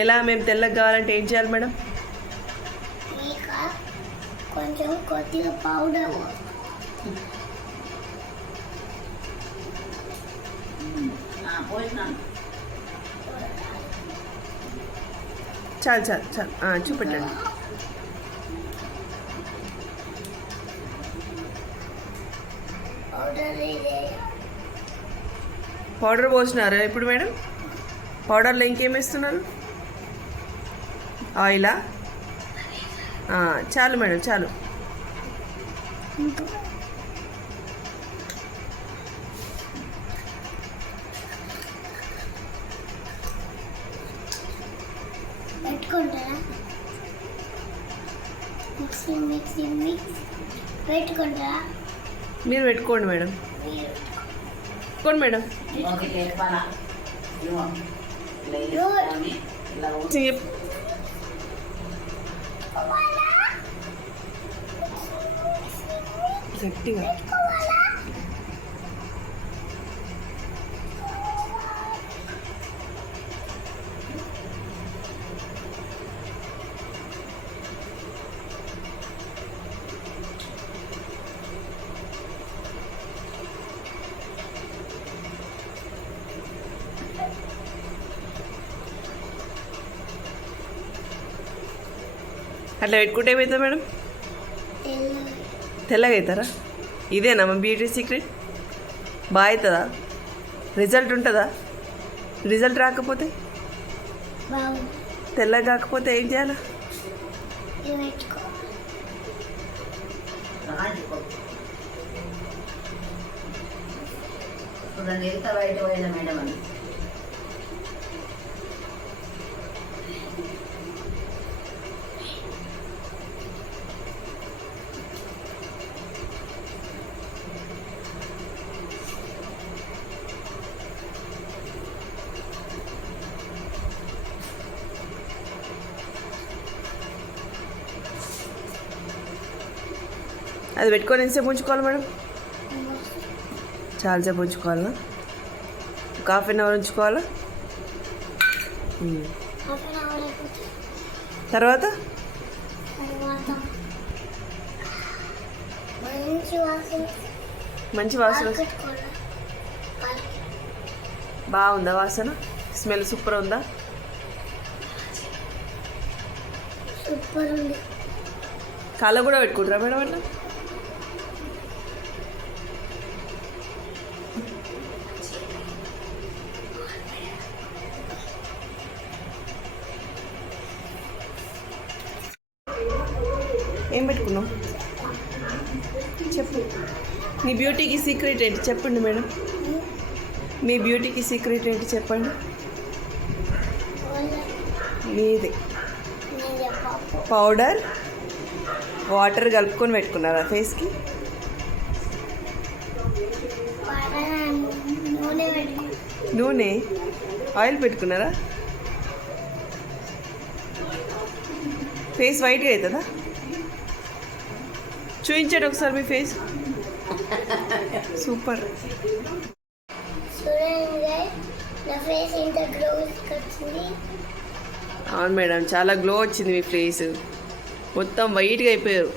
ఎలా మేము తెల్లగా కావాలంటే ఏం చేయాలి మేడం? కొంచెం కొద్దిగా పౌడర్ చాలు చాలు చాలు చూపెట్టండి. పౌడర్ పోసినారా ఇప్పుడు మేడం? పౌడర్లో ఇంకేం వేస్తున్నారు? ఆయిలా? చాలు మేడం చాలు. పెట్టుకుంటారా? పెట్టుకుంటారా? మీరు పెట్టుకోండి మేడం. పెట్టుకోండి మేడం. గట్టిగా అట్లా పెట్టుకుంటే ఏమవుతుంది మేడం? తెల్లగా అవుతారా? ఇదేనా మా బ్యూటీ సీక్రెట్? బాగా అవుతుందా? రిజల్ట్ ఉంటుందా? రిజల్ట్ రాకపోతే, తెల్లగా కాకపోతే ఏం చేయాలా? అది పెట్టుకొని ఎంతసేపు ఉంచుకోవాలి మేడం? చాలాసేపు ఉంచుకోవాలా? ఒక ½ అవర్ ఉంచుకోవాలా? తర్వాత మంచి వాసన బాగుందా? వాసన స్మెల్ సూపర్ ఉందా? సూపర్ ఉంది. కాళ్ళ కూడా పెట్టుకుంటారా మేడం అట్లా? ఏం పెట్టుకున్నావు చెప్పు. నీ బ్యూటీకి సీక్రెట్ ఏంటి చెప్పండి మేడం? మీ బ్యూటీకి సీక్రెట్ ఏంటి చెప్పండి? మీది పౌడర్ వాటర్ కలుపుకొని పెట్టుకున్నారా ఫేస్కి? నూనె ఆయిల్ పెట్టుకున్నారా? ఫేస్ వైట్గా అవుతుందా? చూపించండి ఒకసారి మీ ఫేస్. సూపర్. అవును మేడం, చాలా గ్లో వచ్చింది మీ ఫేస్. మొత్తం వైట్గా అయిపోయారు.